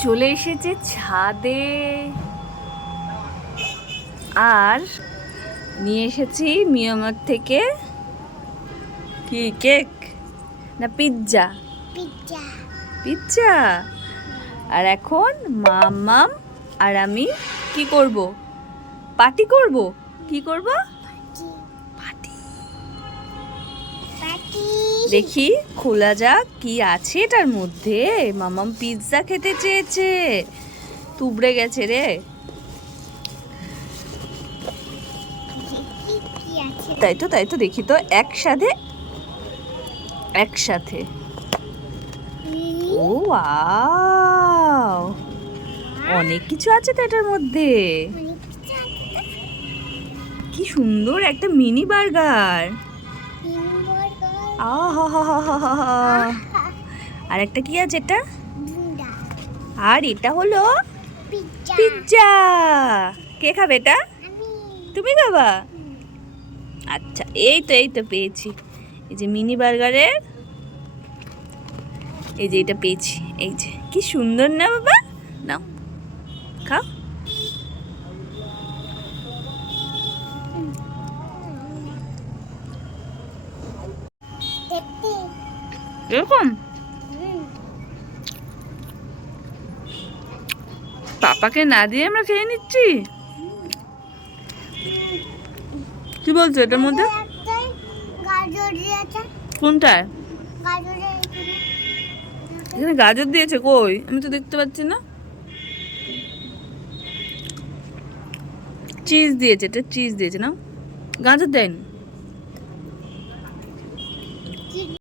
চলে এসেছে ছাদে। আর নিয়ে এসেছি মিয়ামার থেকে কি কেক? না পিৎজা। Pizza pizza? আর এখন মামাম আর আমি কি করব? পার্টি করব? কি করব? দেখি, খোলা যাক, কি আছে এটার মধ্যে? মামাম পিৎজা খেতে চেয়েছে। তুবড়ে গেছে রে। তাই তো তাই তো, দেখি তো, একসাথে একসাথে। ও অনেক কিছু আছে তো এটার মধ্যে। কি সুন্দর একটা মিনি বার্গার আর একটা কি আছে এটা? আর এটা হলো পিজ্জা। পিৎজা কে খাবে এটা? তুমি খাবা? আচ্ছা এই তো এই তো পেয়েছি। এই যে মিনি বার্গারের এই যে এটা পেয়েছি। এই যে কি সুন্দর না বাবা? নাও খাও। এরকম? পাপাকে না দিয়ে আমরা খেয়ে নিচ্ছি? কি বলছো এটার মধ্যে? কোনটায়? এখানে গাজর দিয়েছে কই? আমি তো দেখতে পাচ্ছি না। চিজ দিয়েছে, এটা চিজ দিয়েছে, না? গাজর দেয়নি?